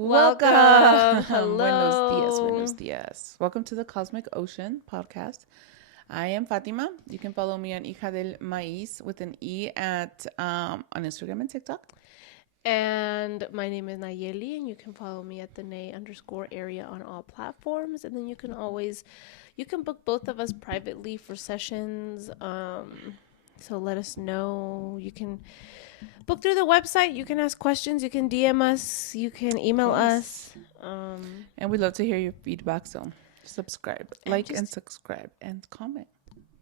Welcome. Buenos Hello. dias, buenos dias. Welcome to the Cosmic Ocean podcast. I am Fatima. You can follow me on Hija del Maíz with an E at on Instagram and TikTok. And my name is Nayeli, and you can follow me at the Nay_area on all platforms. And then you can book both of us privately for sessions. So let us know. You can book through the website. You can ask questions. You can DM us. You can email us. And we'd love to hear your feedback. So subscribe, and subscribe, and comment.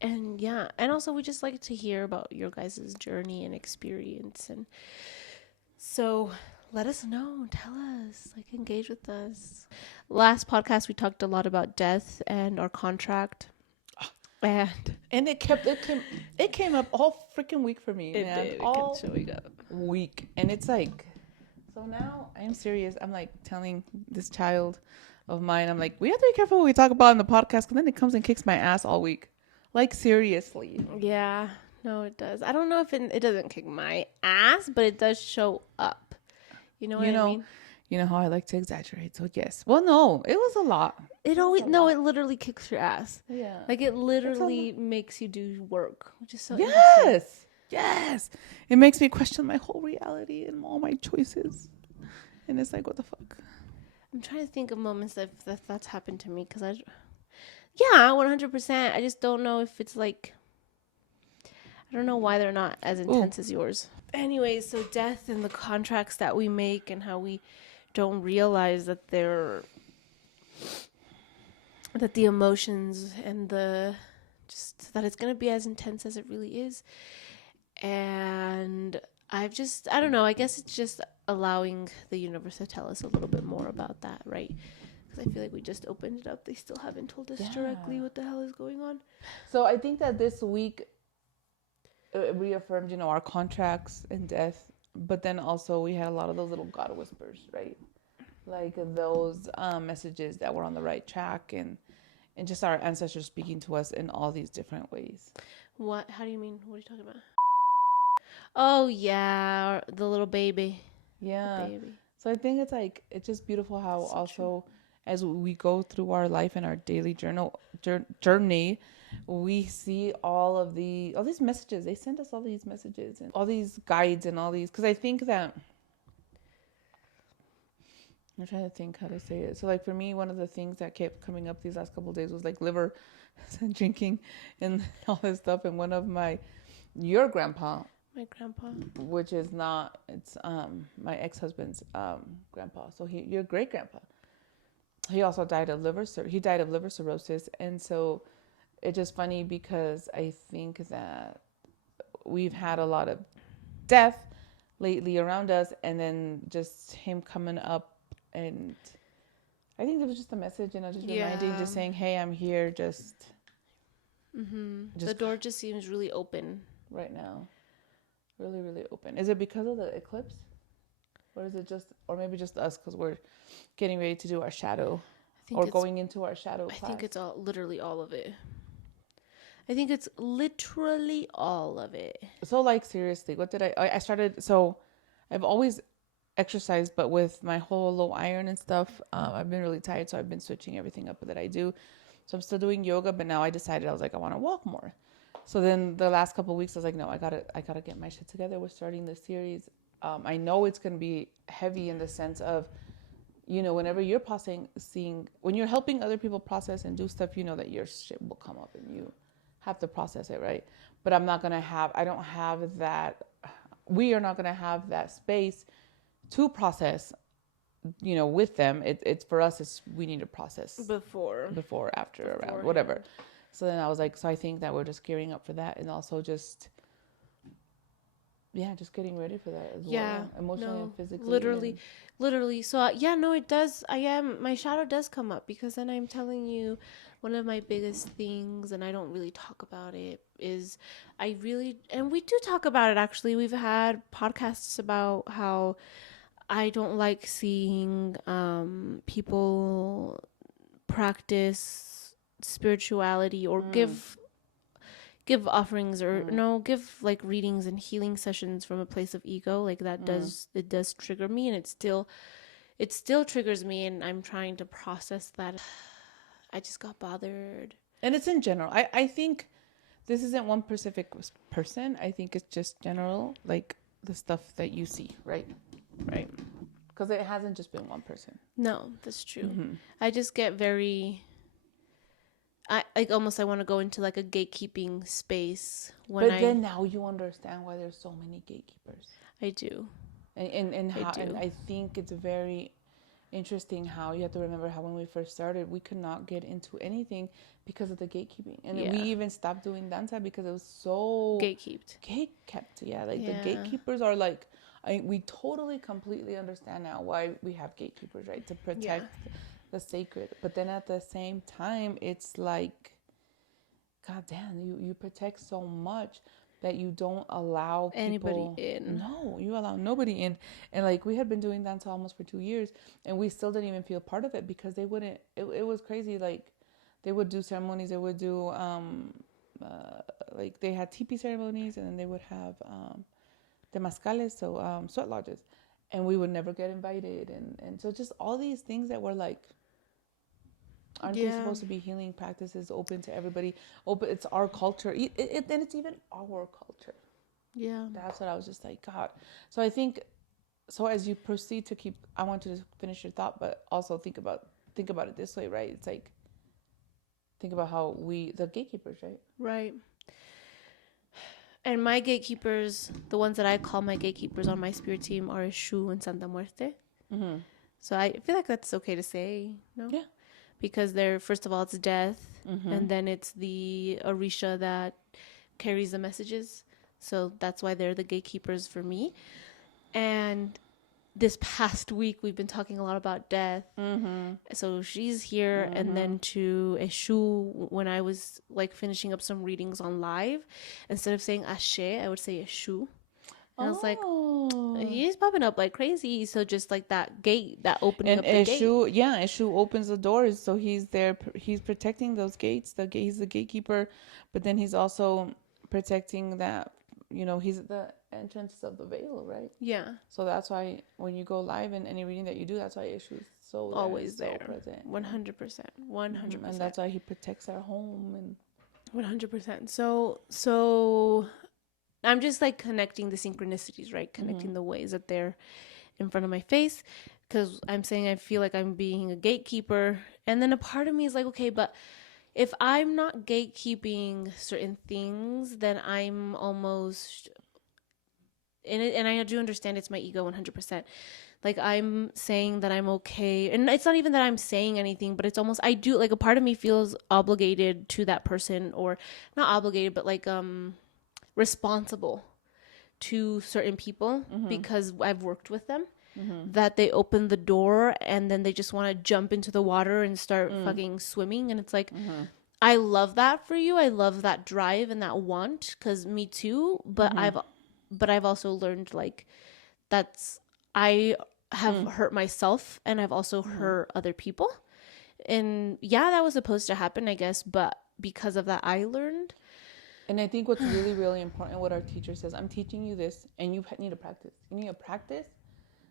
And yeah, and also we just like to hear about your guys' journey and experience. And so let us know. Tell us. Engage with us. Last podcast we talked a lot about death and our contract. And it came up all freaking week for me, man. It all kept showing up. week. And it's like, so now I'm serious. I'm like telling this child of mine, I'm like, we have to be careful what we talk about in the podcast, because then it comes and kicks my ass all week. Like, seriously. Yeah, no, it does. I don't know if it doesn't kick my ass, but it does show up. You know what I mean? You know how I like to exaggerate. So yes. Well, no, it was a lot. It literally kicks your ass. Yeah. It literally makes you do work, which is so interesting. Yes. It makes me question my whole reality and all my choices. And it's like, what the fuck? I'm trying to think of moments that's happened to me, because 100%. I just don't know if it's I don't know why they're not as intense as yours. Anyways, so death and the contracts that we make and how we don't realize that the emotions and that it's going to be as intense as it really is. And I don't know, I guess it's just allowing the universe to tell us a little bit more about that, right? Because I feel like we just opened it up. They still haven't told us directly what the hell is going on. So I think that this week reaffirmed, our contracts and death. But then also we had a lot of those little God whispers, right? Like those messages that we're on the right track, and just our ancestors speaking to us in all these different ways. What? How do you mean? What are you talking about? Oh, yeah, the little baby. Yeah. Baby. So I think it's just beautiful how so also true. As we go through our life and our daily journey, we see all these messages. They send us all these messages and all these guides and all these, because I think that I'm trying to think how to say it. So for me, one of the things that kept coming up these last couple of days was liver and drinking and all this stuff. And one of your grandpa, my grandpa, which is not, it's my ex-husband's grandpa. So your great grandpa, he also died of liver cirrhosis. And so it's just funny because I think that we've had a lot of death lately around us, and then just him coming up, and I think it was just a message, just reminding, just saying, hey, I'm here, just the door just seems really open right now. Really, really open. Is it because of the eclipse? Or is it or maybe just us, because we're getting ready to do our shadow, or going into our shadow class? I think it's literally all of it. I think it's literally all of it. So seriously, what did I started, so I've always exercised, but with my whole low iron and stuff, I've been really tired, so I've been switching everything up that I do. So I'm still doing yoga, but now I decided, I was like, I want to walk more. So then the last couple of weeks, I was like, no, I gotta get my shit together. We're starting this series. I know it's going to be heavy in the sense of, whenever you're when you're helping other people process and do stuff, that your shit will come up and you have to process it, right? But we are not going to have that space to process, with them. It's for us, we need to process before, after, around, whatever. So then I was like, so I think that we're just gearing up for that, and also just getting ready for that as well, emotionally and physically. Literally. So it does. My shadow does come up, because then I'm telling you, one of my biggest things, and I don't really talk about it, is and we do talk about it, actually. We've had podcasts about how I don't like seeing people practice spirituality or give offerings, or give readings and healing sessions from a place of ego. It does trigger me, and it it still triggers me, and I'm trying to process that. I just got bothered. And it's in general. I think this isn't one specific person. I think it's just general, like the stuff that you see, right? Right. Because it hasn't just been one person. No, that's true. Mm-hmm. I just get very, I like almost I want to go into like a gatekeeping space when But then now you understand why there's so many gatekeepers. I do. And how, I do. and I think it's very interesting how you have to remember how when we first started, we could not get into anything because of the gatekeeping. And Yeah. we even stopped doing danza because it was so Gatekept. Gate-kept. Yeah, like the Yeah. gatekeepers are like, we totally, completely understand now why we have gatekeepers, right? To protect the sacred. But then at the same time, it's like, God damn, you protect so much that you don't allow Anybody people in. No, you allow nobody in. And like we had been doing danza almost for 2 years, and we still didn't even feel part of it because they wouldn't. It was crazy. Like they would do ceremonies. They would do like they had tipi ceremonies, and then they would have temazcales, so sweat lodges, and we would never get invited, and so just all these things that were like, aren't they supposed to be healing practices open to everybody? Open, it's our culture, and it's even our culture. Yeah. That's what I was just like, God. So I think, so as you proceed to keep, I want you to finish your thought, but also think about it this way, right? It's like, think about how the gatekeepers, right? Right. And my gatekeepers, the ones that I call my gatekeepers on my spirit team, are Shu and Santa Muerte. Mm-hmm. So I feel like that's okay to say, no? Yeah. Because they're, first of all, it's death, Mm-hmm. and then it's the Orisha that carries the messages. So that's why they're the gatekeepers for me. And this past week, we've been talking a lot about death. Mm-hmm. So she's here. Mm-hmm. And then to Eshu, when I was like finishing up some readings on live, instead of saying Ashe, I would say Eshu. And I was like, he's popping up like crazy. So just like that gate, that opening And up the Eshu, gate. yeah, Eshu opens the doors, so he's there. He's protecting those gates. He's the gatekeeper, but then he's also protecting that. He's the entrance of the veil, right? Yeah. So that's why when you go live in any reading that you do, that's why Eshu is so Always there, there. so present. 100%. 100%. And that's why he protects our home and 100%. So I'm just like connecting the synchronicities, right? Connecting the ways that they're in front of my face, because I'm saying I feel like I'm being a gatekeeper, and then a part of me is like, okay, but if I'm not gatekeeping certain things, then I'm almost and I do understand it's my ego 100%. Like I'm saying that I'm okay, and it's not even that I'm saying anything, but it's almost, I do, like a part of me feels obligated to that person, or not obligated, but like responsible to certain people because I've worked with them, that they open the door and then they just want to jump into the water and start fucking swimming. And it's like, I love that for you. I love that drive and that want, because me too. But I've also learned like I have hurt myself, and I've also hurt other people. And yeah, that was supposed to happen, I guess. But because of that, I learned. And I think what's really, really important, what our teacher says, I'm teaching you this, and you need to practice. You need to practice.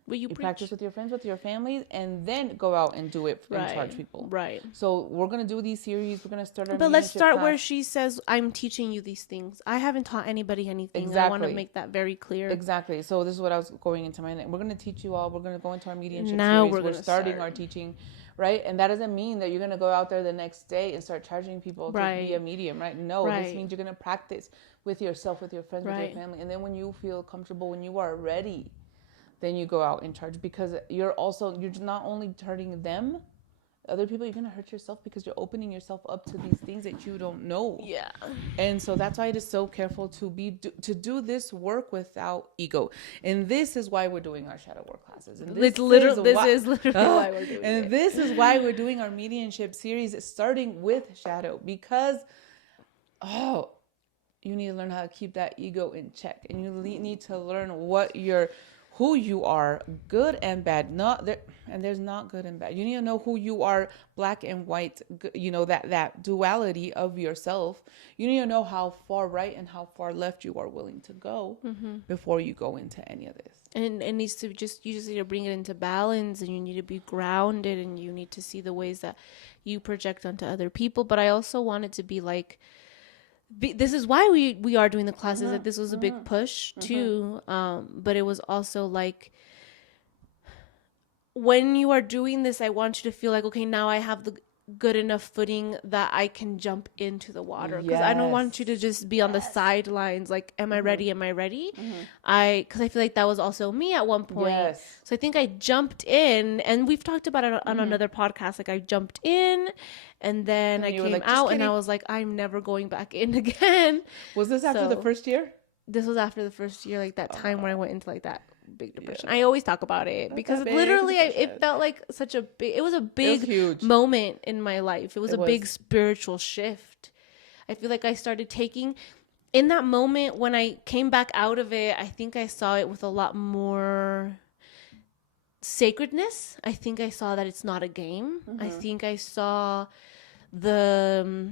Will you practice with your friends, with your families, and then go out and do it and charge people. Right. So we're going to do these series. We're going to start our But let's start class. where she says, I'm teaching you these things. I haven't taught anybody anything. Exactly. I want to make that very clear. Exactly. So this is what I was going into my next. We're going to teach you all. We're going to go into our mediumship Now series. We're starting our teaching, right? And that doesn't mean that you're going to go out there the next day and start charging people to be a medium, right? No, this means you're going to practice with yourself, with your friends, with your family. And then when you feel comfortable, when you are ready, then you go out and charge, because you're not only hurting them, other people, you're going to hurt yourself, because you're opening yourself up to these things that you don't know. Yeah. And so that's why it is so careful to do this work without ego. And this is why we're doing our shadow work classes. And this is literally why we're doing it. And this is why we're doing our mediumship series, starting with shadow, because, you need to learn how to keep that ego in check. And you need to learn who you are, good and bad. Not there, and there's not good and bad. You need to know who you are, black and white. You know, that duality of yourself. You need to know how far right and how far left you are willing to go before you go into any of this. And it needs to just, you just need to bring it into balance, and you need to be grounded, and you need to see the ways that you project onto other people. But I also want it to be like, this is why we are doing the classes, that this was a big push too. But it was also like, when you are doing this, I want you to feel like, okay, now I have the good enough footing that I can jump into the water, because I don't want you to just be on the sidelines like, am I ready, am I ready? Because I feel like that was also me at one point. So I think I jumped in, and we've talked about it on another podcast, like I jumped in, and then I came like, out and I was like, I'm never going back in again. Was this after the first year? This was after the first year, like that time when I went into like that big depression. I always talk about it because literally it felt like such a big, it was a big moment in my life. It was a big spiritual shift. I feel like I started taking, in that moment when I came back out of it, I think I saw it with a lot more sacredness. I think I saw that it's not a game. I think I saw the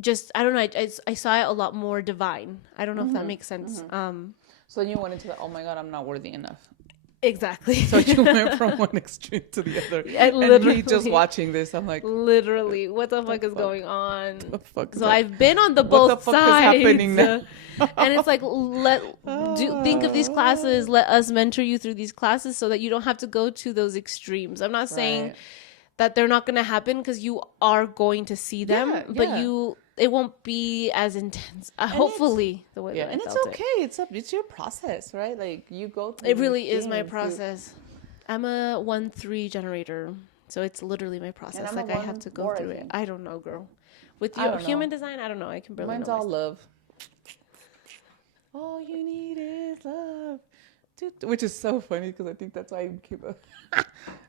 just, I don't know, I saw it a lot more divine. I don't know if that makes sense. So then you went into the, oh my God, I'm not worthy enough. Exactly. So you went from one extreme to the other. And me just watching this, I'm like, literally, what the fuck is going on? The fuck so I've been on the both sides. What the fuck is happening now? And it's like, think of these classes. Let us mentor you through these classes so that you don't have to go to those extremes. I'm not saying that they're not going to happen, because you are going to see them, but it won't be as intense. Hopefully, the way that I felt okay. It's your process, right? Like, you go through. It really is my process. I'm a 1-3 generator, so it's literally my process. Like, I have to go through it. I don't know, girl. With your human design, I don't know. I can barely. Mine's all love. All you need is love. Which is so funny, because I think that's why I keep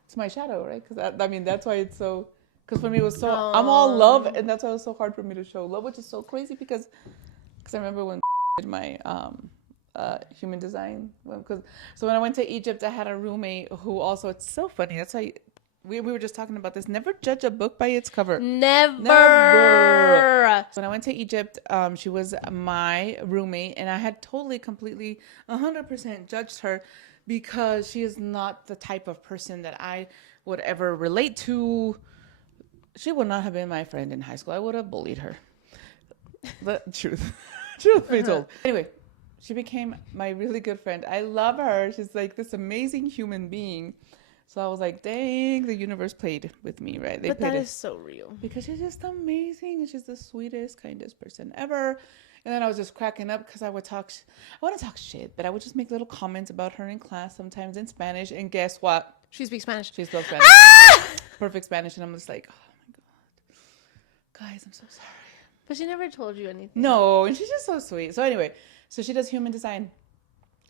it's my shadow, right? Because I mean, that's why it's so. Because for me, it was so. I'm all love, and that's why it was so hard for me to show love, which is so crazy. Because I remember when did my human design. So when I went to Egypt, I had a roommate who also. It's so funny. That's why we were just talking about this. Never judge a book by its cover. Never. When I went to Egypt, she was my roommate, and I had totally, completely, 100% judged her, because she is not the type of person that I would ever relate to. She would not have been my friend in high school. I would have bullied her. The truth be told. Anyway, she became my really good friend. I love her. She's like this amazing human being. So I was like, dang, the universe played with me, right? But that is so real. Because she's just amazing. She's the sweetest, kindest person ever. And then I was just cracking up, because I want to talk shit, but I would just make little comments about her in class, sometimes in Spanish. And guess what? She speaks Spanish. She spoke Spanish. Perfect Spanish. And I'm just like, oh my God. Guys, I'm so sorry. But she never told you anything. No, and she's just so sweet. So anyway, so she does human design.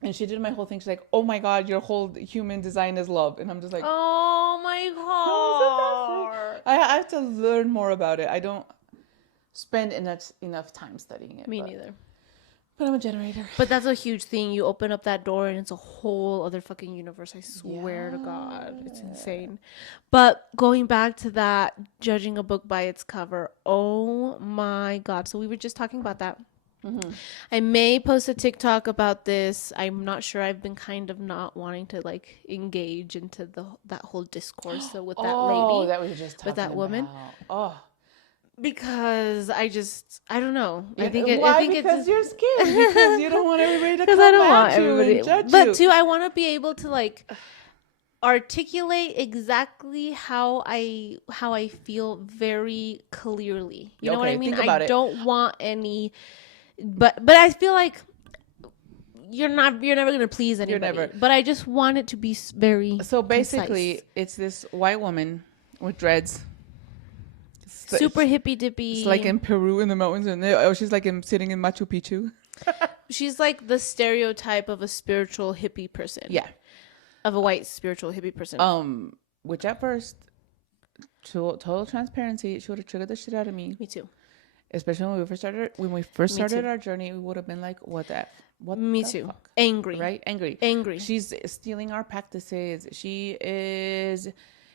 And she did my whole thing. She's like, oh my God, your whole human design is love. And I'm just like, oh my God. I have to learn more about it. I don't spend enough time studying it. Me neither. But I'm a generator. But that's a huge thing. You open up that door and it's a whole other fucking universe. I swear to God. It's insane. But going back to that, judging a book by its cover. Oh my God. So we were just talking about that. Mm-hmm. I may post a TikTok about this. I'm not sure. I've been kind of not wanting to like engage into that whole discourse with that lady. That we were just talking with that about. Woman. Oh. Because I don't know. Yeah. I think because you're scared. Because you don't want everybody to come at you and judge you. But too, I want to be able to like articulate exactly how I feel very clearly. You know what I mean? I don't want any. But I feel like you're never going to please anybody. You're never. But I just want it to be very. So basically, concise. It's this white woman with dreads. Super hippy dippy. It's like in Peru in the mountains, and she's like sitting in Machu Picchu. She's like the stereotype of a spiritual hippie person. Yeah, of a white spiritual hippie person. Which at first, total transparency, she would have triggered the shit out of me. Me too. Especially when we first started our journey, we would have been like, "What the F?" what Me the too. fuck? Angry. Right? Angry. Angry. She's stealing our practices. She is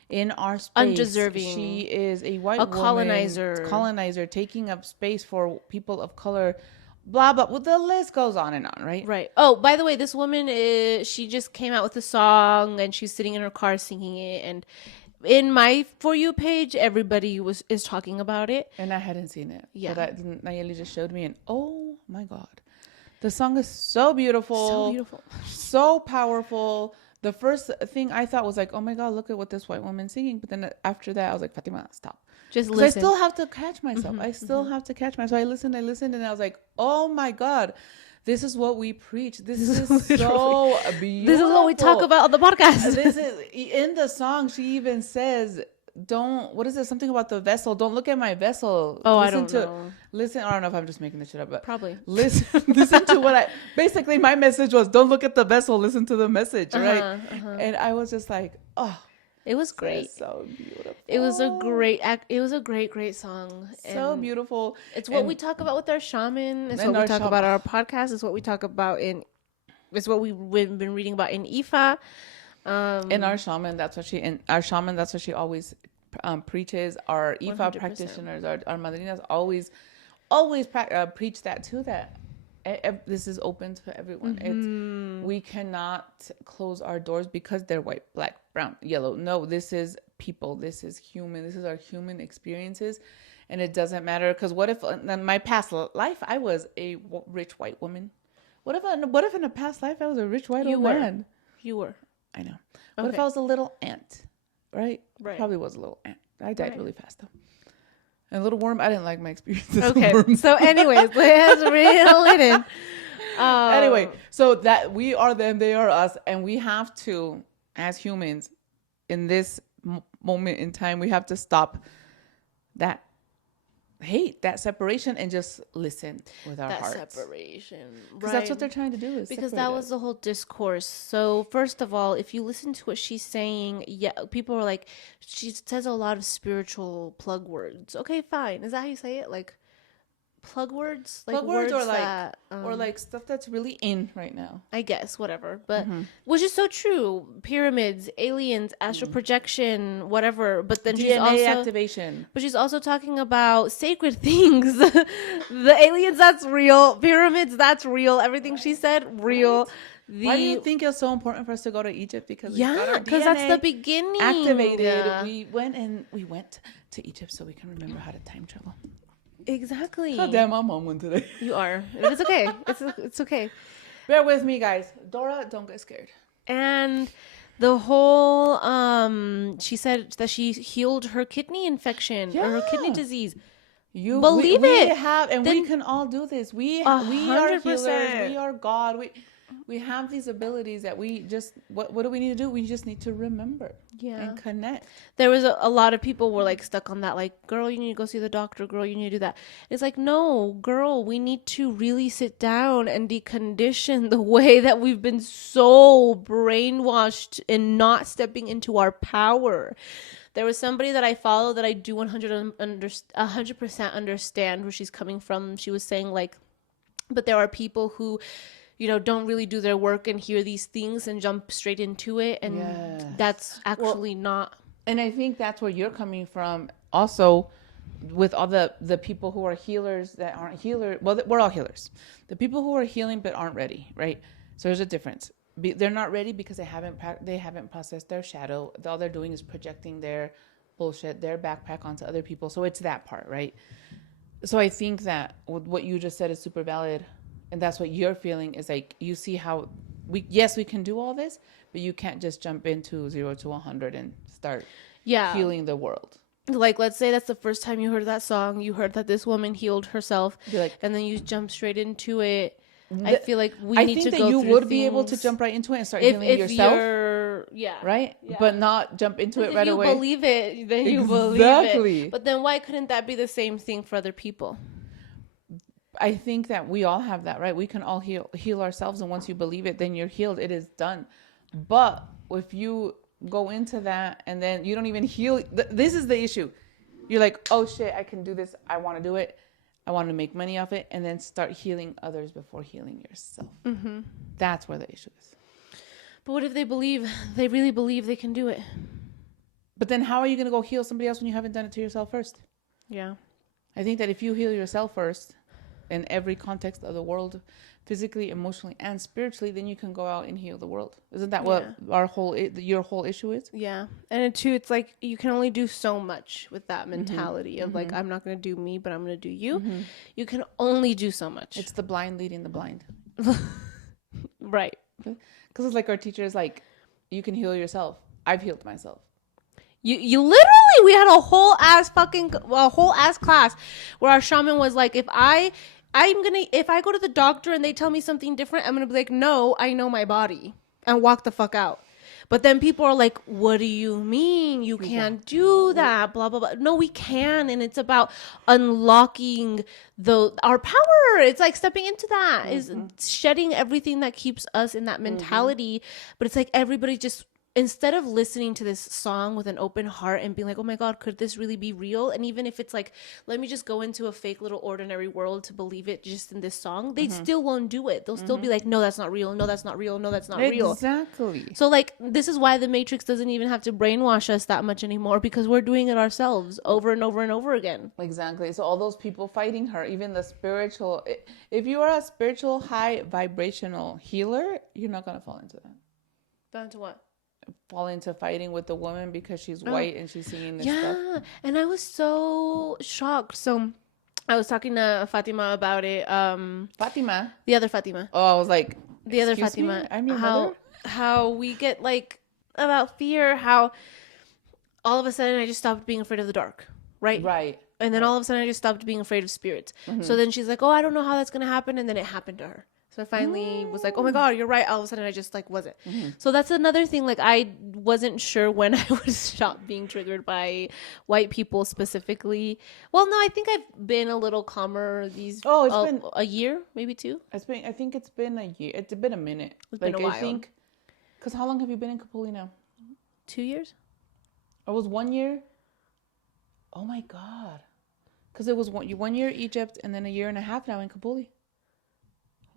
in our space. Undeserving. She is a white A woman, colonizer, taking up space for people of color. Blah blah. Well, the list goes on and on, right? Right. Oh, by the way, this woman she just came out with a song and she's sitting in her car singing it, and in my For You page, everybody is talking about it. And I hadn't seen it. Yeah. But Nayeli just showed me, and oh my God. The song is so beautiful. So beautiful. So powerful. The first thing I thought was like, oh my God, look at what this white woman's singing. But then after that, I was like, Fatima, stop. Just listen. I listen. still have to catch myself. I still have to catch myself. I listened, and I was like, oh my God. This is what we preach. This is so beautiful. This is what we talk about on the podcast. This is in the song. She even says, "Don't." What is it? Something about the vessel. Don't look at my vessel. Oh, I don't know. Listen. I don't know if I'm just making this shit up, but probably listen to what I. Basically, my message was, "Don't look at the vessel. Listen to the message." Right. And I was just like, oh. It was great. So beautiful. It was a great song. So beautiful. It's what we talk about with our shaman. It's what we talk about our podcast. It's what we talk about it's what we've been reading about in Ifa. In our shaman, that's what she always preaches. Our Ifa 100%. practitioners, our madrinas always preach that too, that this is open to everyone. It's we cannot close our doors because they're white, black, brown, yellow. No, this is people. This is human. This is our human experiences, and it doesn't matter. Because what if in my past life I was a rich white woman? What if in a past life I was a rich white old man? You were. I know. What if I was a little ant? Right. Right. Probably was a little ant. I died really fast though. And a little worm, I didn't like my experiences. Okay. So anyways, let's reel it in. Anyway, so that we are them, they are us. And we have to, as humans, in this moment in time, we have to stop that hate, that separation, and just listen with our hearts. That separation. Because that's what they're trying to do. Because that was the whole discourse. So first of all, if you listen to what she's saying, yeah, people are like, she says a lot of spiritual plug words. Okay, fine. Is that how you say it? Like plug words? Like plug words or like stuff that's really in right now. I guess, whatever. But which is so true. Pyramids, aliens, astral projection, whatever. But then she's also activation. But she's also talking about sacred things. The aliens, that's real. Pyramids, that's real. Everything she said, real. Right? Why do you think it's so important for us to go to Egypt? Because because that's the beginning. Activated. Yeah. We went to Egypt so we can remember how to time travel. Exactly. God damn, I'm on one today. You are. It's okay. It's okay. Bear with me, guys. Dora, don't get scared. And the whole she said that she healed her kidney infection or her kidney disease. You believe it. We have, and we can all do this. We are healers. We are God. We have these abilities that we just what do we need to do? We just need to remember and connect. There was a lot of people were like stuck on that, like, girl, you need to go see the doctor, girl, you need to do that. It's like, no, girl, we need to really sit down and decondition the way that we've been so brainwashed in not stepping into our power. There was somebody that I follow that I do 100% understand where she's coming from. She was saying, like, but there are people who, you know, don't really do their work and hear these things and jump straight into it. And that's actually not. And I think that's where you're coming from. Also, with all the people who are healers that aren't healers. Well, we're all healers. The people who are healing but aren't ready, right? So there's a difference. They're not ready because they haven't processed their shadow. All they're doing is projecting their bullshit, their backpack onto other people. So it's that part, right? So I think that what you just said is super valid. And that's what you're feeling is like, you see how we can do all this, but you can't just jump into 0 to 100 and start healing the world. Like, let's say that's the first time you heard that song, you heard that this woman healed herself, and then you jump straight into it. I feel like we need to go through I think that you would be able to jump right into it and start healing yourself. Right? Yeah. But not jump into it right away. If you believe it, then you believe it. But then why couldn't that be the same thing for other people? I think that we all have that, right? We can all heal ourselves, and once you believe it, then you're healed. It is done. But if you go into that and then you don't even heal, this is the issue. You're like, oh shit, I can do this. I want to do it. I want to make money off it, and then start healing others before healing yourself. Mm-hmm. That's where the issue is. But what if they really believe they can do it? But then how are you going to go heal somebody else when you haven't done it to yourself first? Yeah. I think that if you heal yourself first in every context of the world, physically, emotionally, and spiritually, then you can go out and heal the world. Isn't that what your whole issue is? Yeah. And too, it's like you can only do so much with that mentality of like, I'm not going to do me, but I'm going to do you. You can only do so much. It's the blind leading the blind. Right. Because it's like our teacher is like, you can heal yourself. I've healed myself. You literally, we had a whole ass class where our shaman was like, if I go to the doctor and they tell me something different, I'm gonna be like, no, I know my body, and walk the fuck out. But then people are like, what do you mean you can't do that? Blah blah blah. No, we can, and it's about unlocking our power. It's like stepping into that, is shedding everything that keeps us in that mentality. But it's like everybody just, instead of listening to this song with an open heart and being like, oh my God, could this really be real? And even if it's like, let me just go into a fake little ordinary world to believe it just in this song, they still won't do it. They'll still be like, no, that's not real. No, that's not real. No, that's not real. Exactly. So like, this is why the Matrix doesn't even have to brainwash us that much anymore, because we're doing it ourselves over and over and over again. Exactly. So all those people fighting her, even the spiritual, if you are a spiritual high vibrational healer, you're not going to fall into that. Fall into what? Fall into fighting with the woman because she's white and she's singing this stuff. Yeah, and I was so shocked. So I was talking to Fatima about it. Fatima? The other Fatima. Oh, I was like, the other Fatima. Me? I'm your mother? How we get like, about fear, how all of a sudden I just stopped being afraid of the dark, right? Right. And then all of a sudden I just stopped being afraid of spirits. So then she's like, oh, I don't know how that's going to happen. And then it happened to her. So I finally was like, oh my God, you're right. All of a sudden I just like wasn't. So that's another thing. Like I wasn't sure when I would stop being triggered by white people specifically. Well, no, I think I've been a little calmer these been a year, maybe two. I think it's been a year. It's been a minute. It's been a while. I think, because how long have you been in Kapuli now? 2 years? It was 1 year. Oh my God. Because it was 1 year Egypt and then a year and a half now in Kapuli.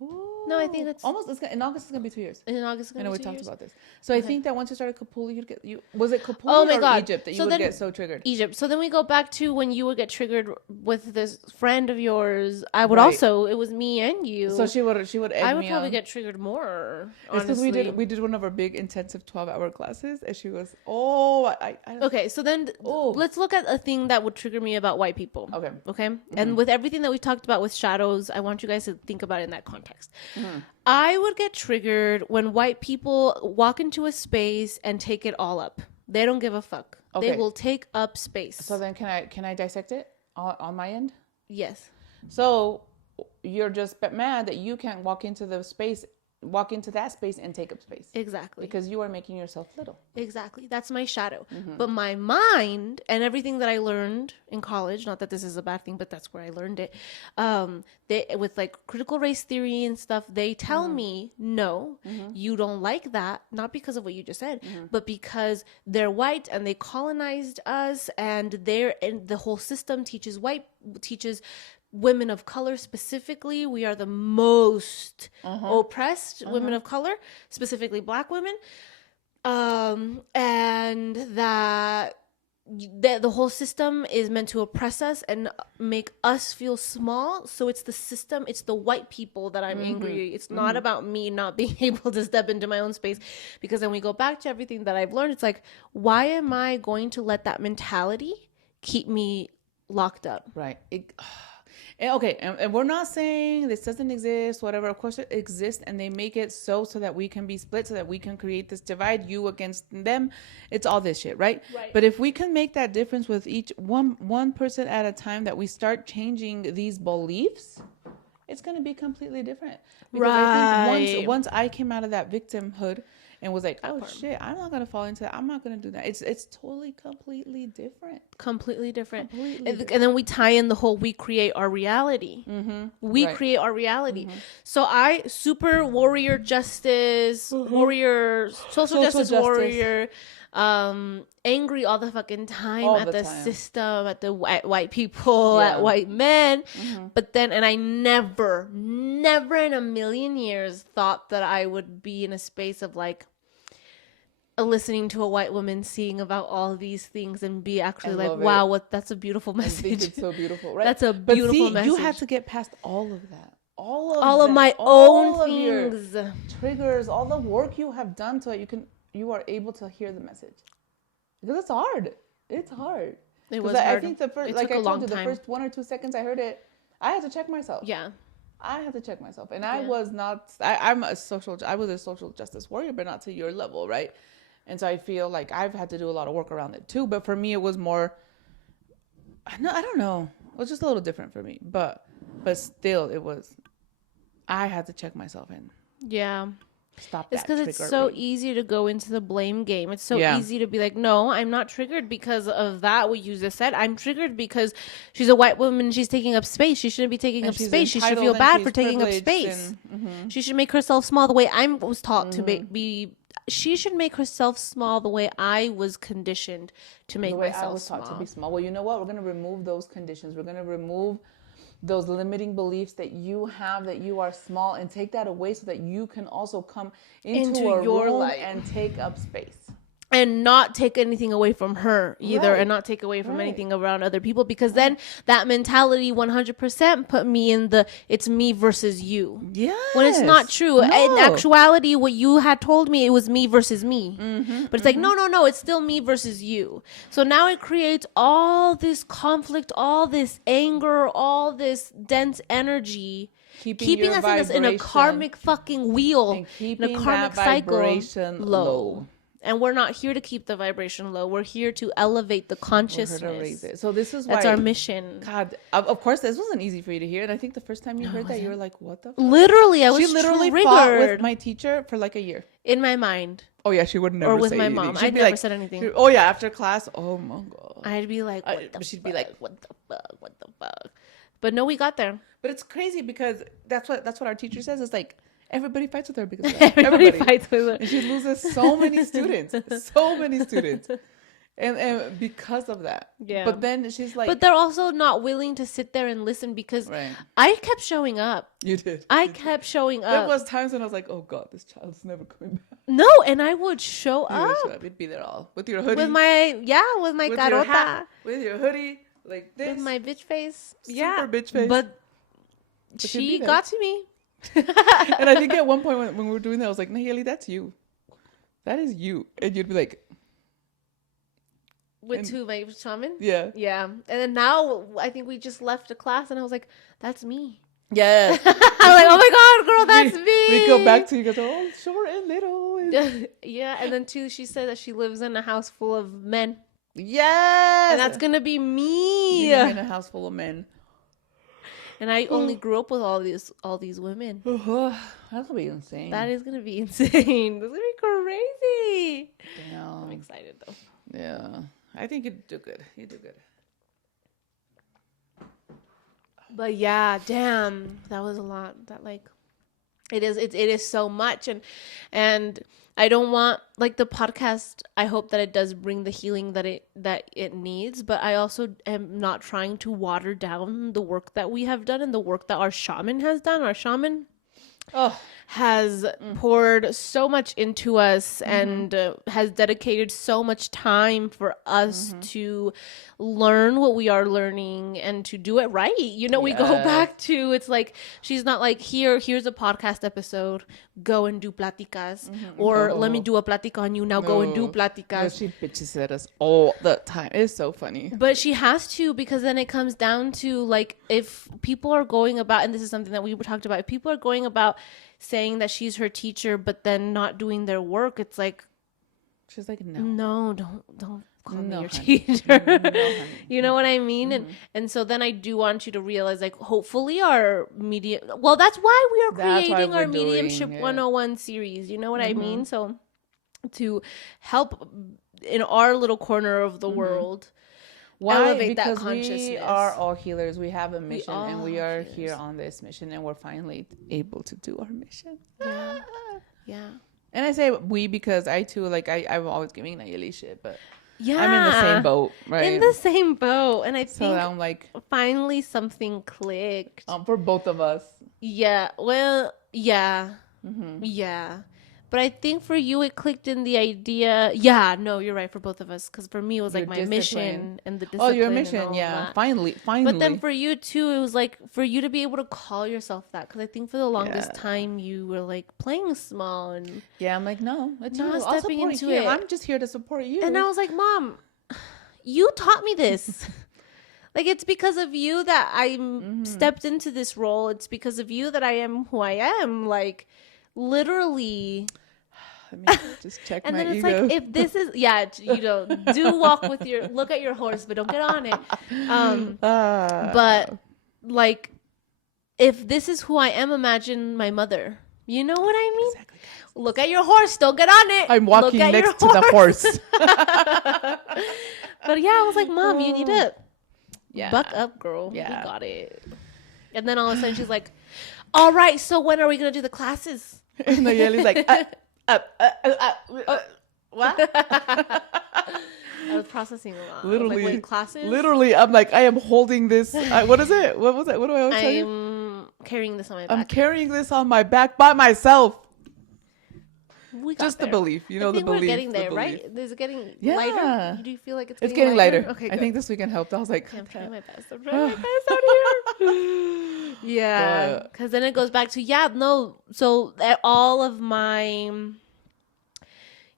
Ooh. No, I think it's almost. In August, it's gonna be 2 years. In August, I know we talked about this. So I think that once you started Kapuli, was it Kapuli or Egypt that you would get so triggered? Egypt. So then we go back to when you would get triggered with this friend of yours. I would also. It was me and you. So she would. Egg I would me probably on. get triggered more. It's because we did one of our big intensive 12-hour classes, and she was Okay, so then let's look at a thing that would trigger me about white people. Okay, and with everything that we talked about with shadows, I want you guys to think about it in that context. I would get triggered when white people walk into a space and take it all up. They don't give a fuck. They will take up space. So then can I dissect it on my end? Yes. So you're just mad that you can't walk into that space and take up space. Exactly. Because you are making yourself little. Exactly. That's my shadow. But my mind and everything that I learned in college, not that this is a bad thing, but that's where I learned it. With like critical race theory and stuff, they tell me, no, you don't like that. Not because of what you just said, but because they're white and they colonized us, and the whole system teaches women of color specifically, we are the most oppressed women of color, specifically black women, and that the whole system is meant to oppress us and make us feel small. So it's the system, it's the white people that I'm angry. It's not about me not being able to step into my own space, because then we go back to everything that I've learned. It's like, why am I going to let that mentality keep me locked up? Right. Okay, and we're not saying this doesn't exist, whatever. Of course it exists, and they make it so that we can be split, so that we can create this divide, you against them. It's all this shit, right? But if we can make that difference with each one person at a time, that we start changing these beliefs, it's going to be completely different. Because I think once I came out of that victimhood and was like, shit, I'm not going to fall into that. I'm not going to do that. It's totally, completely different. Completely different. And then we tie in the whole, we create our reality. We create our reality. So super warrior justice, warrior, social justice warrior, angry all the fucking time All at the the time. system, at the white people, at Yeah. white men. Mm-hmm. But then, and I never in a million years thought that I would be in a space of like listening to a white woman sing about all these things and be actually And like, love wow, it. what, that's a beautiful And think message. it's so beautiful, right? That's a But beautiful see, message. you had to get past all of that. All of my own All of your things. triggers, all the work you have done so you are able to hear the message. Because it's hard. It's hard. It Because was hard. I think the first, It like took I a told long you, the time. first 1 or 2 seconds I heard it, I had to check myself. Yeah. I had to check myself. And Yeah. I was not, I was a social justice warrior, but not to your level, right? And so I feel like I've had to do a lot of work around it too. But for me, it was more, no, I don't know. It was just a little different for me. But still, it was, I had to check myself and Yeah. stop It's that because it's so triggering. easy to go into the blame game. It's so Yeah. easy to be like, no, I'm not triggered because of that, what you just said. I'm triggered because she's a white woman and she's taking up space. She shouldn't be taking And up she's space. She should entitled feel and bad she's for taking up privileged space. and, She should make herself small the way I was taught to be. She should make herself small the way I was conditioned to make the way I myself was taught small. to be small. Well, you know what? We're going to remove those conditions. We're going to remove those limiting beliefs that you have that you are small and take that away so that you can also come into a your room light. and take up space. And not take anything away from her either, Right. and not take away from Right. anything around other people, because then that mentality 100% put me in the it's me versus you. Yes. When it's not true. No. In actuality, what you had told me, it was me versus me. But it's like, no, it's still me versus you. So now it creates all this conflict, all this anger, all this dense energy, keeping your us in a vibration karmic fucking wheel, and in keeping a karmic that cycle vibration low. And we're not here to keep the vibration low. We're here to elevate the consciousness. We're here to raise it. So this is That's why our mission. God, of course, this wasn't easy for you to hear. And I think the first time you heard that, you were like, what the fuck? Literally, I was She literally triggered fought with my teacher for like a year. in my mind. Oh yeah, she would never Or with say my anything. mom. She'd I'd be never like, said anything. Oh yeah, after class. Oh my god. I'd be like, She'd be like, what the fuck, what the fuck. But no, we got there. but it's crazy because that's what our teacher says. It's like everybody fights with her because of that. Everybody fights with her. And she loses so many students, and because of that. Yeah. But then she's like, But they're also not willing to sit there and listen because right. I kept showing up. You did. I kept showing There up. was times when I was like, oh god, this child's never coming back. No, and I would show up You'd be there all with your hoodie, with my with your carota, hat, with your hoodie, like this, with my bitch face. super bitch face. But you'd be she there. got to me. And I think at one point when we were doing that, I was like, Nayeli, that's you. That is you. And you'd be like, With my shaman? yeah. Yeah. And then now I think we just left a class and I was like, that's me. Yes. I'm like, oh my God, girl, that's me. We go back to you guys, oh, short and little. Yeah. And then too, she said that she lives in a house full of men. Yes. And that's going to be me. Living in a house full of men. And I only grew up with all these women. That's gonna be insane. That is going to be insane. That's going to be crazy. Damn. I'm excited though. Yeah. I think you'd do good. You do good. But yeah, damn, that was a lot. That like, it is so much, and I don't want like the podcast. I hope that it does bring the healing that it needs, but I also am not trying to water down the work that we have done and the work that our shaman has done. Our shaman has poured so much into us and has dedicated so much time for us to learn what we are learning and to do it right. You know, we go back to, it's like, she's not like, here's a podcast episode, go and do platicas, or let me do a platica on you, now go and do platicas. No, she bitches at us all the time. It's so funny. But she has to, because then it comes down to like, if people are going about, and this is something that we talked about, if people are going about saying that she's her teacher, but then not doing their work, it's like, she's like, no, don't call me your honey. teacher. No, honey. You know what I mean? And so then I do want you to realize, like, hopefully our medium, well, that's why we are creating our mediumship 101 series. You know what I mean? So to help in our little corner of the world. Why? Elevate because that consciousness. We are all healers. We have a mission, and we are healers. here on this mission, and we're finally able to do our mission. Yeah. And I say we because I too, like, I'm always giving Nayeli shit, but I'm in the same Yeah. boat, In right? the same boat. And I So think I'm like, finally something clicked. for both of us. Yeah. Well, yeah. Mm-hmm. Yeah. But I think for you, it clicked in the idea. Yeah, no, you're right for both of us. Because for me, it was Your like my discipline. mission and the Oh, your discipline and mission, all of yeah. that. Finally, But then finally. for you too, it was like for you to be able to call yourself that. Because I think for the longest Yeah. time, you were like playing small and Yeah, I'm like, no, it's you. not I'll stepping support into you. it. I'm just here to support And I you. was like, Mom, you taught me this. Like, it's because of you that I stepped into this role. It's because of you that I am who I am. Like, literally. Let me just check And my then it's ego. like, if this is, yeah, you know, do walk with your, look at your horse, but don't get on it. But like, if this is who I am, imagine my mother. You know what I mean? Exactly. Look at your horse. Don't get on it. I'm walking Look at next to your the horse. But yeah, I was like, Mom, you need to Yeah. buck up, girl. Yeah. We got it. And then all of a sudden she's like, all right, so when are we going to do the classes? And Nayeli's like, What? I was processing a lot. Literally, I was like, wait, classes? literally, I'm like, I am holding this. What is it? What was it? What do I always tell you? I'm carrying this on my I'm back. carrying this on my back by myself. We got Just there. the belief, you know, I think the belief. we're getting the there, belief. right? Is it getting Yeah. lighter? Do you feel like It's getting lighter. Okay, I good. think this weekend helped. I was like, Okay, I'm trying my best. I'm trying my best out here. Yeah, because then it goes back to no. So all of my,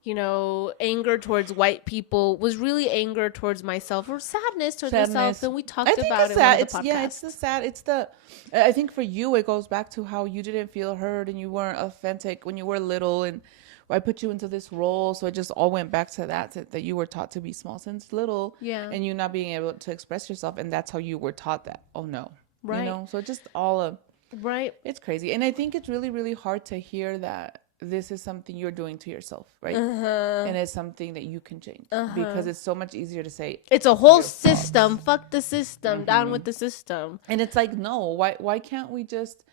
you know, anger towards white people was really anger towards myself or sadness towards myself, and we talked I think about it's it on sad. the It's podcast. it's the sad. It's the. I think for you, it goes back to how you didn't feel heard and you weren't authentic when you were little, and I put you into this role, so it just all went back to that you were taught to be small since little, and you not being able to express yourself, and that's how you were taught that. Oh no, Right. You know, so it's just all a. Right. It's crazy. And I think it's really, really hard to hear that this is something you're doing to yourself, right? And it's something that you can change because it's so much easier to say. It's a whole system. Fuck the system. Down with the system. And it's like, no, why can't we just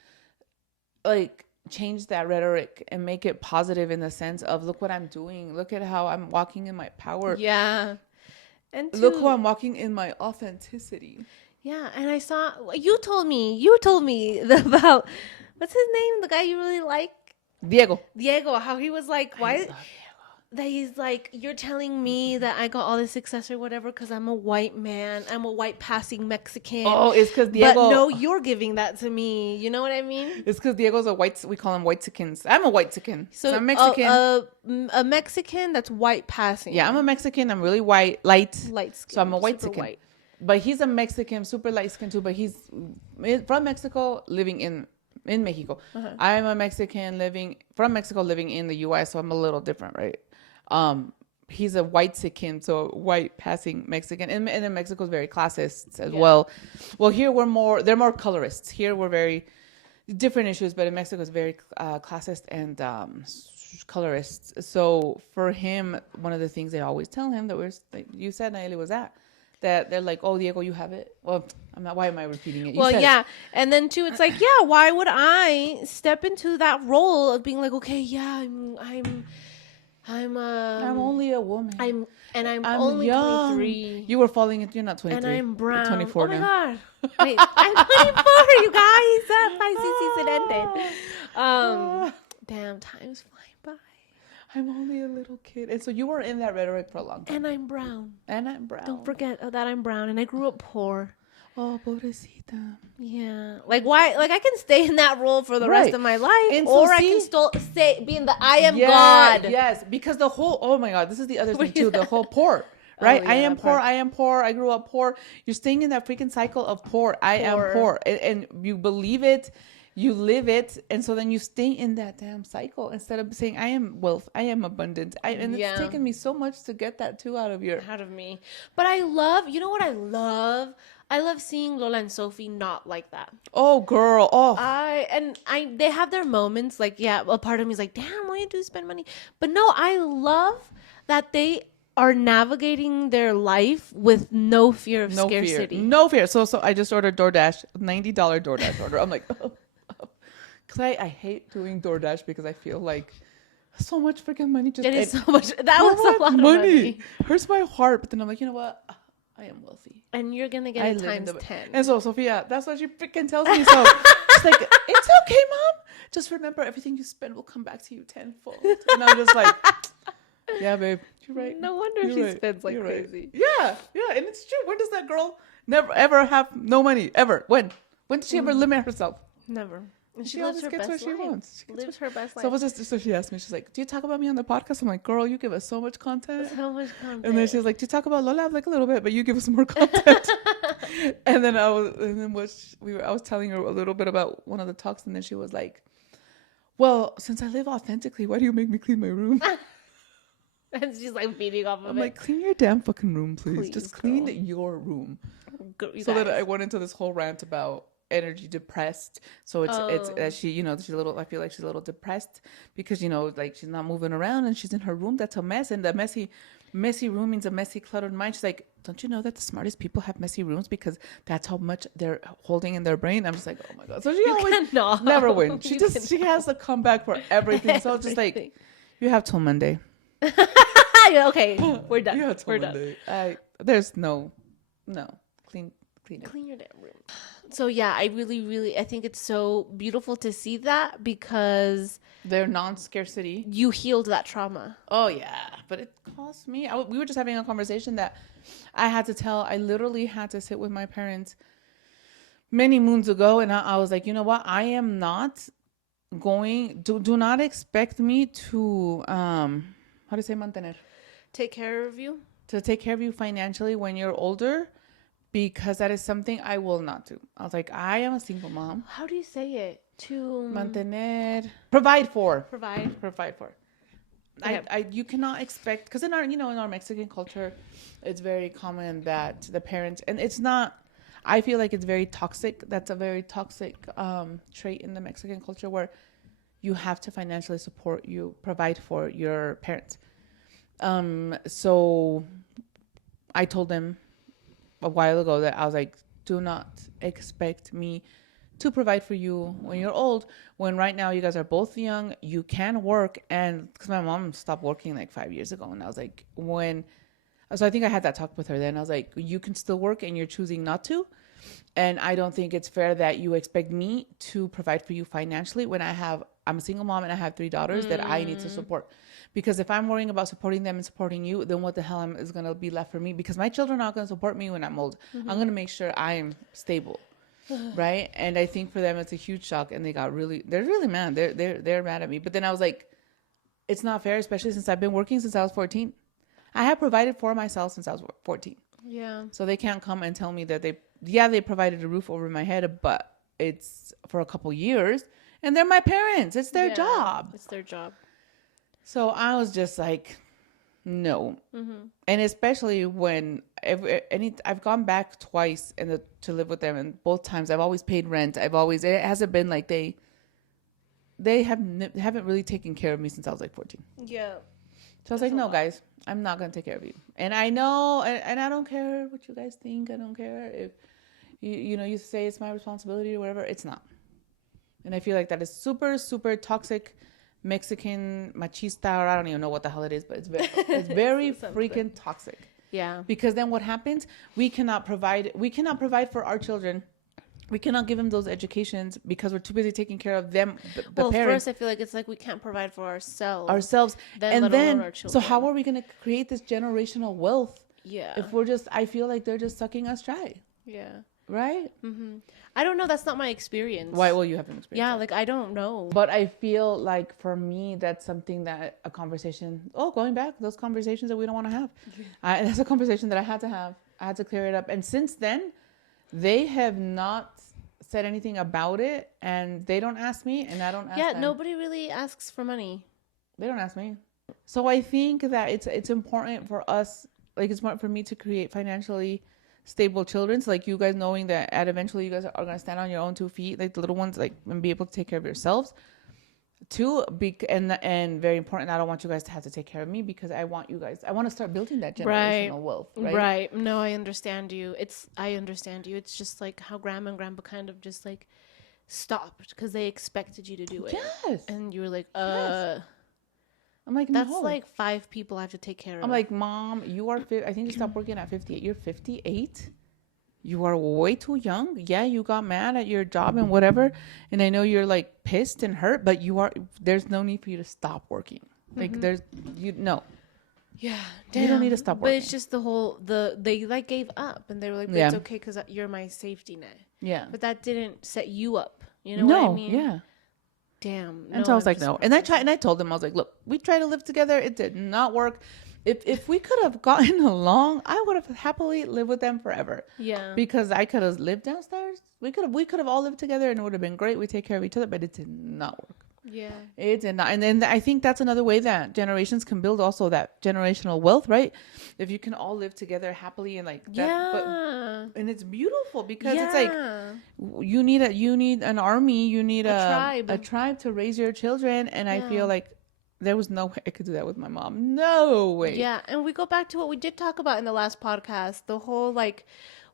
like change that rhetoric and make it positive in the sense of, look what I'm doing. Look at how I'm walking in my power. Yeah. And look how I'm walking in my authenticity. Yeah, and I saw you told me about what's his name, the guy you really like, Diego, how he was like, why that he's like, you're telling me that I got all this success or whatever because I'm a white man, I'm a white passing Mexican. Oh, it's because Diego. But no, you're giving that to me. You know what I mean? It's because Diego's a white. We call him white-sikins. I'm a white-sikin. So I'm Mexican. a Mexican that's white passing. Yeah, I'm a Mexican. I'm really white, light light skin. So I'm a white super skin. white. But he's a Mexican, super light skin too. But he's from Mexico, living in Mexico. I'm a Mexican from Mexico, living in the U.S. So I'm a little different, right? He's a white skin, so white passing Mexican, and in Mexico is very classist as well. Well, here they're more colorists. Here we're very different issues, but in Mexico it's very classist and colorist. So for him, one of the things they always tell him that like you said, Nayeli, was that they're like, oh, Diego, you have it. Well, I'm not. Why am I repeating it? Well, yeah, and then too, it's like, yeah, why would I step into that role of being like, okay, yeah, I'm only a woman. I'm only young. 23. You were falling into. You're not 23. And I'm brown. 24 oh my now. god! Wait, I'm 24. You guys, my season ended. Damn, time's flying by. I'm only a little kid, and so you were in that rhetoric for a long time. And I'm brown. Don't forget that I'm brown, and I grew up poor. Oh, pobrecita. Yeah. Like, why? Like, I can stay in that role for the rest of my life. And so, or I can still stay being the I am God. Yes. Because the whole, oh my God, this is the other thing too. The whole poor, right? I am poor. I am poor. I grew up poor. You're staying in that freaking cycle of poor. I am poor. And you believe it. You live it. And so then you stay in that damn cycle instead of saying, I am wealth. I am abundant. And it's taken me so much to get that too out of me. But I love, you know what I love? I love seeing Lola and Sophie not like that. Oh, girl. Oh. They have their moments. Like, yeah, a part of me is like, damn, why do you spend money? But no, I love that they are navigating their life with no fear of scarcity. No fear. So I just ordered DoorDash, $90 DoorDash order. I'm like, because I hate doing DoorDash because I feel like so much freaking money. Just It is so much. That was a lot of money. Hurts my heart. But then I'm like, you know what? I am wealthy. And you're going to get it times 10. And so Sophia, that's what she freaking tells me. So she's like, it's okay, mom. Just remember, everything you spend will come back to you tenfold. And I'm just like, yeah, babe, you're right. No wonder she spends like crazy. Right. Yeah, and it's true. When does that girl never ever have no money ever? When did she ever limit herself? Never. And she lives her best life. She wants. She lives her best life. So she asked me, she's like, do you talk about me on the podcast? I'm like, girl, you give us so much content. So much content. And then she's like, do you talk about Lola? I'm like, a little bit, but you give us more content. And then I was telling her a little bit about one of the talks, and then she was like, well, since I live authentically, why do you make me clean my room? And she's like feeding off of it. I'm like, clean your damn fucking room, please. Just clean girl. Your room. So that I went into this whole rant about energy depressed. So it's she, you know, she's a little, I feel like she's a little depressed because, you know, like she's not moving around and she's in her room. That's a mess. And the messy room means a messy, cluttered mind. She's like, don't you know that the smartest people have messy rooms because that's how much they're holding in their brain? I'm just like, oh my God. So she always never wins. She has to come back for everything. So it's just like, you have till Monday. Okay, we're done. We're done. There's no clean it. Clean your damn room. So yeah, I really I think it's so beautiful to see that because they're non-scarcity. You healed that trauma. Oh yeah, but it cost me. We were just having a conversation that I literally had to sit with my parents many moons ago, and I was like, you know what? I am not going. Do not expect me to how to say mantener? Take care of you. To take care of you financially when you're older. Because that is something I will not do. I was like, I am a single mom. How do you say it? To mantener, provide for. Provide for. Okay. You cannot expect, because in our Mexican culture, it's very common that the parents, and it's not. I feel like it's very toxic. That's a very toxic trait in the Mexican culture where you have to financially provide for your parents. So I told them a while ago that I was like, do not expect me to provide for you when you're old, when right now you guys are both young, you can work. And because my mom stopped working like 5 years ago, and I was like, so I think I had that talk with her then. I was like, you can still work and you're choosing not to. And I don't think it's fair that you expect me to provide for you financially when I'm a single mom and I have 3 daughters that I need to support. Because if I'm worrying about supporting them and supporting you, then what the hell is going to be left for me? Because my children are not going to support me when I'm old. Mm-hmm. I'm going to make sure I am stable. Right? And I think for them, it's a huge shock. And they're really mad. They're mad at me. But then I was like, it's not fair, especially since I've been working since I was 14. I have provided for myself since I was 14. Yeah. So they can't come and tell me that they provided a roof over my head, but it's for a couple years. And they're my parents. It's their job. It's their job. So I was just like, no. Mm-hmm. And especially when I've gone back twice to live with them, and both times I've always paid rent. It hasn't been like they haven't really taken care of me since I was like 14. Yeah. So I was like, no, guys, I'm not going to take care of you. And I know, and I don't care what you guys think. I don't care if you say it's my responsibility or whatever. It's not. And I feel like that is super, super toxic Mexican machista, or I don't even know what the hell it is, but it's very freaking toxic. Yeah. Because then what happens? We cannot provide for our children. We cannot give them those educations because we're too busy taking care of them, the parents. First I feel like it's like we can't provide for ourselves. And then our children. So how are we going to create this generational wealth? Yeah. If I feel like they're just sucking us dry. Yeah. Right? Mm-hmm. I don't know. That's not my experience. Why? Well, you have an experience. Yeah, like I don't know. But I feel like for me, that's something that going back, those conversations that we don't want to have. Yeah. That's a conversation that I had to have. I had to clear it up. And since then, they have not said anything about it. And they don't ask me and I don't ask them. Nobody really asks for money. They don't ask me. So I think that it's important for us, like it's important for me to create financially stable children, so like you guys knowing that eventually you guys are going to stand on your own 2 feet, like the little ones, like, and be able to take care of yourselves too. And very important, I don't want you guys to have to take care of me because I want to start building that generational wealth. Right. No, I understand you. It's just like how grandma and grandpa kind of just like stopped because they expected you to do it. Yes. And you were like, Yes. I'm like, That's no. like 5 people I have to take care of. I'm like, Mom, you are, I think you stopped working at 58. You're 58. You are way too young. Yeah, you got mad at your job and whatever. And I know you're like pissed and hurt, but there's no need for you to stop working. Like, no. Yeah, You don't need to damn. stop But working. it's just they like gave up and they were like, but Yeah. it's okay because you're my safety net. Yeah. But that didn't set you up. You know what I No, mean? yeah. Damn. And No, so I was I'm like, just no. And I told them, I was like, look, we tried to live together. It did not work. If we could have gotten along, I would have happily lived with them forever. Yeah. Because I could have lived downstairs. We could have all lived together and it would have been great. We take care of each other, but it did not work. Yeah. It did not. And then I think that's another way that generations can build also that generational wealth, right? If you can all live together happily and like that. Yeah. And it's beautiful because it's Yeah. like you need an army, you need tribe. a tribe to raise your children. And I Yeah. feel like there was no way I could do that with my mom. No way. Yeah. And we go back to what we did talk about in the last podcast, the whole like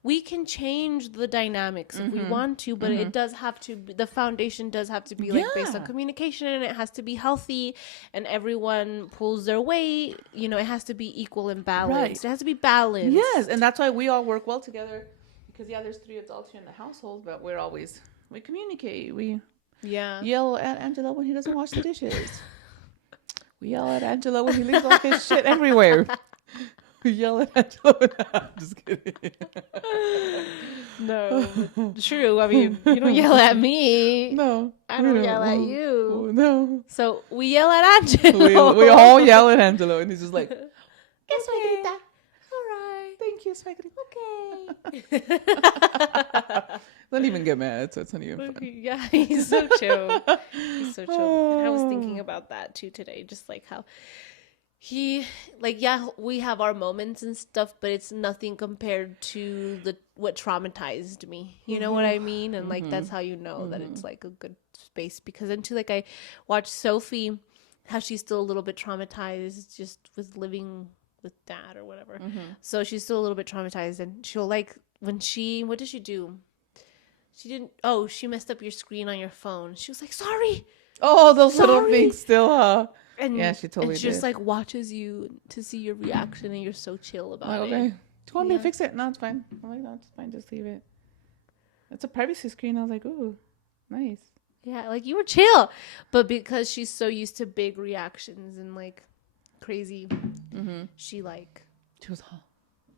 we can change the dynamics if we want to, but it does have to be, the foundation does have to be like based on Yeah. communication, and it has to be healthy and everyone pulls their weight. You know, it has to be equal and balanced. Right. It has to be balanced. Yes, and that's why we all work well together because there's 3 adults here in the household, but we communicate. We Yeah. yell at Angelo when he doesn't wash the dishes. We yell at Angelo when he leaves all his shit everywhere. We yell at Angelo. I'm just kidding. No. True. I mean, you don't yell at me. No, I we don't yell at you. Oh, no, So we yell at Angelo. we all yell at Angelo, and he's just like, Guess we did that. All right. "Thank you, Swaggy." Okay. Don't even get mad, so it's not even fun. Yeah, he's so chill. He's so chill. And I was thinking about that too today, just like how he, like, yeah, we have our moments and stuff, but it's nothing compared to what traumatized me. You know what I mean? And like that's how you know that it's like a good space, because then too, like I watched Sophie, how she's still a little bit traumatized just with living with dad or whatever. So she's still a little bit traumatized, and she'll like when what did she do? She messed up your screen on your phone. She was like, sorry. Oh, those little Sorry. things still, And yeah, she totally and she just did. like watches you to see your reaction, and you're so chill about Like, it. okay. Do you want me Yeah. to fix it? No, it's fine. I'm like, no, it's fine. Just leave it. It's a privacy screen. I was like, ooh, nice. Yeah, like you were chill. But because she's so used to big reactions and like crazy, she like, She was,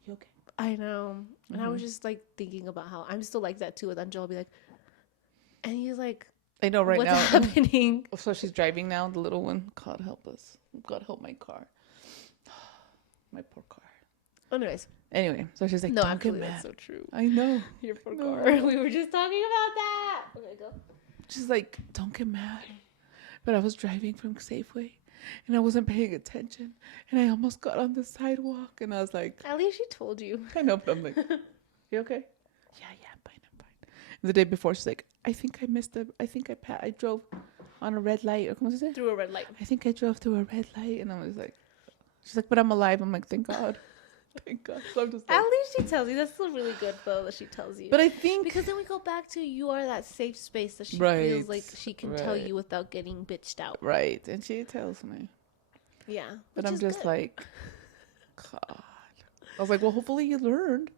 you okay? I know. And I was just like thinking about how I'm still like that too with Angela. I'll be like, and he's like, I know right what's now. happening? So she's driving now, the little one. God help us. God help my car. My poor car. Anyways, Anyway, so she's like, no, don't actually, get mad. that's so true. I know. Your poor No. car. We were just talking about that. Okay, go. She's like, don't get mad. But I was driving from Safeway and I wasn't paying attention. And I almost got on the sidewalk. And I was like, At least she told you. I know, but I'm like, you okay? Yeah, I'm fine. And the day before, she's like, I think I drove on a red light. Or ¿cómo se dice? Through a red light. I think I drove through a red light. And I was like, she's like, but I'm alive. I'm like, thank God. Thank God. So I'm just like, At least she tells you. That's still really good, though, that she tells you. but I think, because then we go back to you are that safe space that she Right, feels like she can tell right. you without getting bitched out. right. And she tells me. Yeah. But which I'm is just good. like, God. I was like, well, hopefully you learned.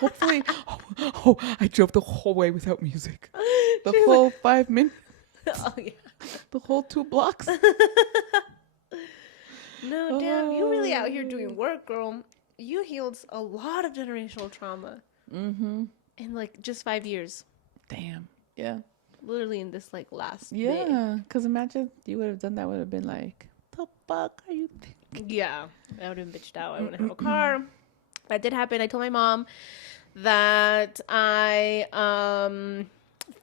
Hopefully. Oh, I drove the whole way without music. The She's whole 5 minutes. Oh, yeah. The whole 2 blocks. No, damn. You really out here doing work, girl. You healed a lot of generational trauma Mm-hmm. in like just 5 years. Damn. Yeah. Literally in this like last bit. Yeah. Because imagine you would have done that, would have been like, the fuck are you thinking? Yeah. I would have been bitched out. I wouldn't have a car. That did happen. I told my mom that I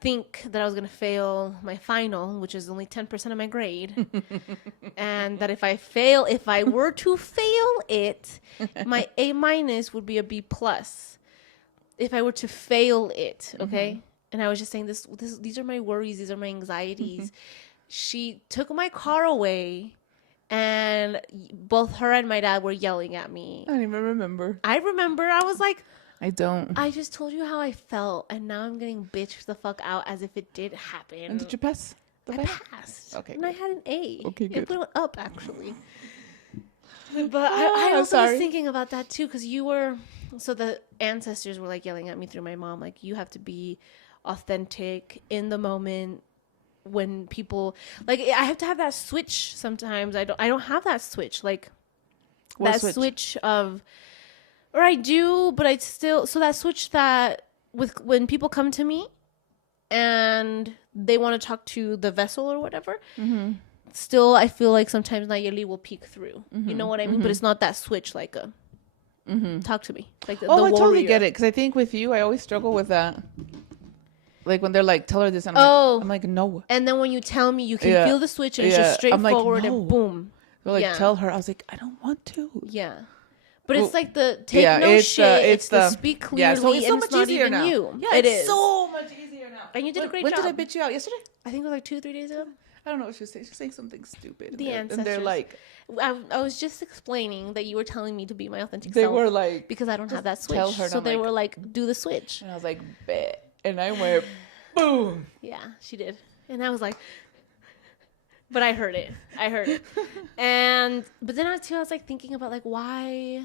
think that I was going to fail my final, which is only 10% of my grade. And that if I were to fail it, my A minus would be a B plus. If I were to fail it, okay? And I was just saying these are my worries, these are my anxieties. She took my car away, and both her and my dad were yelling at me. I don't even remember. I remember I was like, I don't. I just told you how I felt, and now I'm getting bitched the fuck out as if it did happen. And did you pass the I band? passed. Okay, And I good. had an A. Okay, It good. went up, actually. But I also was thinking about that, too, because you were... So the ancestors were, like, yelling at me through my mom, like, you have to be authentic in the moment when people... Like, I have to have that switch sometimes. I don't have that switch. Like, What that switch of... Or I do, but I still... So that switch that... with when people come to me and they want to talk to the vessel or whatever... Mm-hmm. Still, I feel like sometimes Nayeli will peek through. Mm-hmm. You know what I mean? Mm-hmm. But it's not that switch like a Mm-hmm. talk to me. Like the I warrior. totally get it. Because I think with you, I always struggle with that. Like when they're like, tell her this. I'm like, no. And then when you tell me, you can feel the switch and it's just straightforward and boom. They're like, tell her. I was like, I don't want to. Yeah. But it's like the take no shit. It's the speak clearly. Yeah, so it's so and much it's not easier even now. you. Yeah, it it's is so much easier now. And you did a great job. job. When did I bitch you out? Yesterday? I think it was like 2-3 days ago. I don't know what she was saying. She's saying something stupid. The ancestors. And they're like... I was just explaining that you were telling me to be my authentic self. They were like... Because I don't have that switch. Tell her. So they were like, do the switch. And I was like, bet. And I went, boom. Yeah, she did. And I was like... But I heard it. But then I was like thinking about like why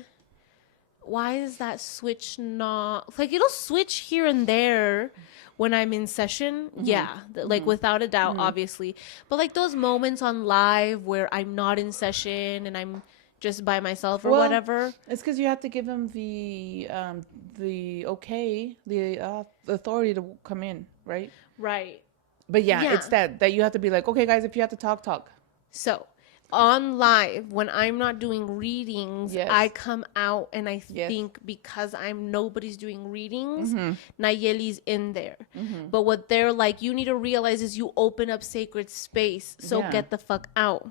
is that switch not... Like it'll switch here and there when I'm in session. Mm-hmm. Yeah. Like without a doubt, obviously. But like those moments on live where I'm not in session and I'm just by myself or whatever. It's because you have to give them the okay, the authority to come in, right? Right. But yeah, it's that you have to be like, okay, guys, if you have to talk. So on live, when I'm not doing readings, I come out and I think because nobody's doing readings, Nayeli's in there. Mm-hmm. But what they're like, you need to realize is you open up sacred space. So get the fuck out.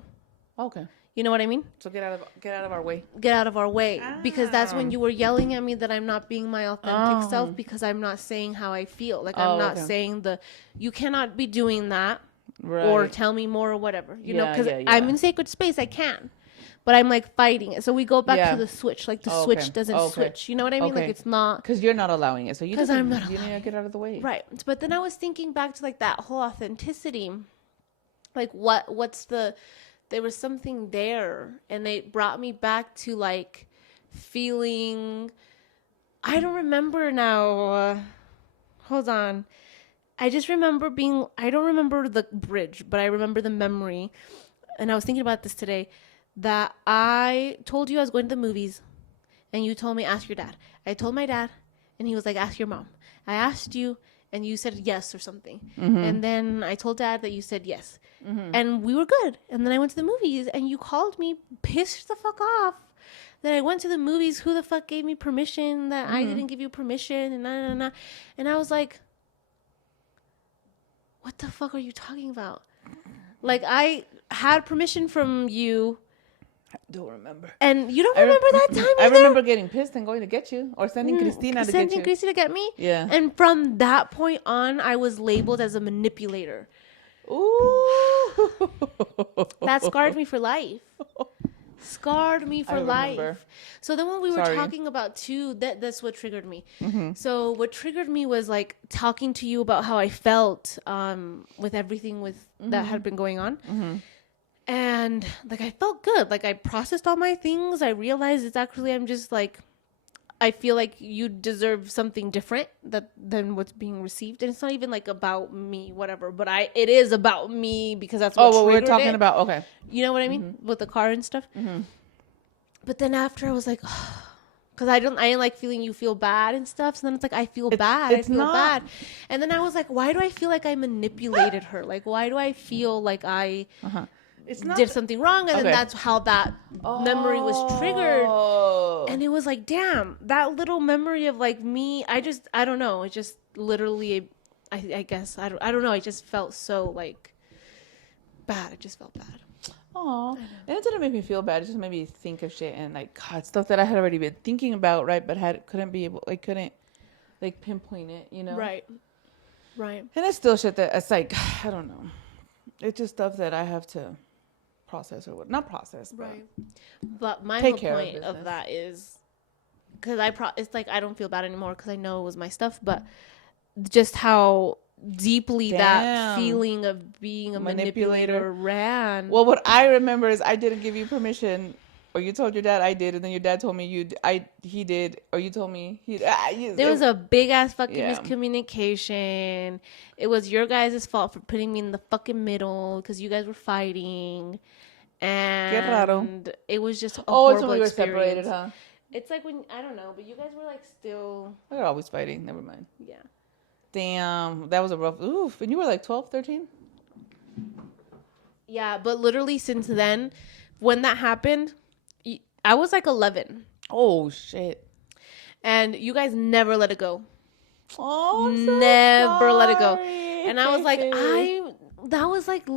Okay. You know what I mean? So get out of our way. Get out of our way. Because that's when you were yelling at me that I'm not being my authentic self because I'm not saying how I feel. Like I'm not saying you cannot be doing that or tell me more or whatever. You know, because I'm in sacred space. I can. But I'm like fighting it. So we go back to the switch. Like the switch doesn't switch. You know what I mean? Like it's not. Because you're not allowing it. So you need to get out of the way. Right. But then I was thinking back to like that whole authenticity. Like what's the... There was something there, and it brought me back to like feeling... I don't remember now. Hold on. I just remember I don't remember the bridge, but I remember the memory. And I was thinking about this today, that I told you I was going to the movies, and you told me, ask your dad. I told my dad, and he was like, ask your mom. I asked you, and you said yes or something. Mm-hmm. And then I told dad that you said yes. Mm-hmm. And we were good. And then I went to the movies, and you called me pissed the fuck off that I went to the movies. Who the fuck gave me permission? That I didn't give you permission, and nah. And I was like, what the fuck are you talking about? Like, I had permission from you. I don't remember. And you don't remember that time I either? remember getting pissed and going to get you. Or sending Cristina to get you. Sending Cristina to get me? Yeah. And from that point on, I was labeled as a manipulator. Ooh. That scarred me for life. Remember. So then when we were talking about too, that's what triggered me. Mm-hmm. So what triggered me was like talking to you about how I felt with everything that had been going on. Mm-hmm. And like I felt good. Like I processed all my things. I realized it's actually I'm just like I feel like you deserve something different than what's being received. And it's not even like about me, whatever. But it is about me because that's what triggered we're talking about. Okay. You know what I mean? With the car and stuff. Mm-hmm. But then after I was like, because I didn't like feeling you feel bad and stuff. So then it's like, I feel bad. I feel bad. And then I was like, why do I feel like I manipulated her? Like, why do I feel like I did something wrong? And then that's how that memory was triggered. And it was like, damn, that little memory of like me, I don't know. It just literally, I guess, I don't know. I just felt so like bad. I just felt bad. Oh, and it didn't make me feel bad. It just made me think of shit and like God, stuff that I had already been thinking about, right? But couldn't pinpoint it, you know? Right. And it's still shit that it's like I don't know. It's just stuff that I have to process or what? Not process, but right. But my whole point of that is because it's like I don't feel bad anymore because I know it was my stuff, but just how deeply that feeling of being a manipulator ran. Well, what I remember is I didn't give you permission, or you told your dad I did, and then your dad told me he did, or you told me he. There was a big ass fucking miscommunication. It was your guys' fault for putting me in the fucking middle because you guys were fighting, and it was just a horrible so we were experience. Separated, huh? It's like when I don't know, but you guys were like still. We were always fighting. Never mind. Yeah. Damn, that was a rough. Oof, and you were like 12, 13? Yeah, but literally since then, when that happened, I was like 11. Oh shit! And you guys never let it go. Oh, never let it go. And I was like, that was like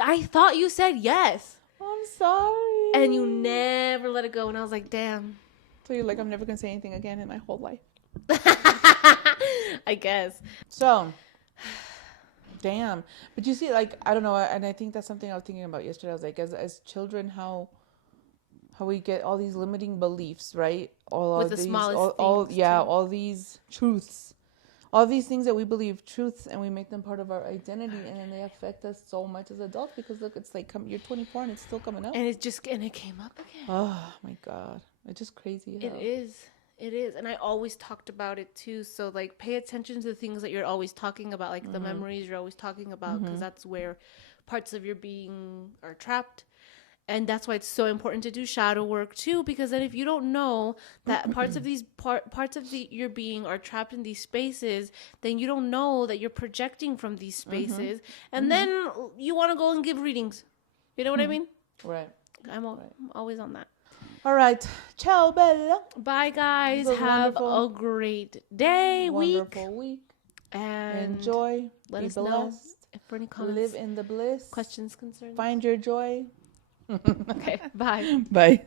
I thought you said yes. I'm sorry. And you never let it go. And I was like, damn. So you're like, I'm never gonna say anything again in my whole life. I guess. So, damn. But you see, like, I don't know, and I think that's something I was thinking about yesterday. I was like, as children, how we get all these limiting beliefs, right? With the smallest things. All these truths. All these things that we believe truths, and we make them part of our identity, and then they affect us so much as adults because look, it's like you're 24 and it's still coming up. And it came up again. Oh my God. It's just crazy. It is. And I always talked about it too. So like pay attention to the things that you're always talking about, like the memories you're always talking about, because that's where parts of your being are trapped. And that's why it's so important to do shadow work too, because then if you don't know that parts of your being are trapped in these spaces, then you don't know that you're projecting from these spaces, and then you want to go and give readings. You know what I mean? Right. I'm always on that. All right. Ciao, Bella. Bye, guys. Have a great day, wonderful week. And enjoy. Let us know if for any comments. Live in the bliss. Questions, concerns. Find your joy. Okay. Bye. Bye.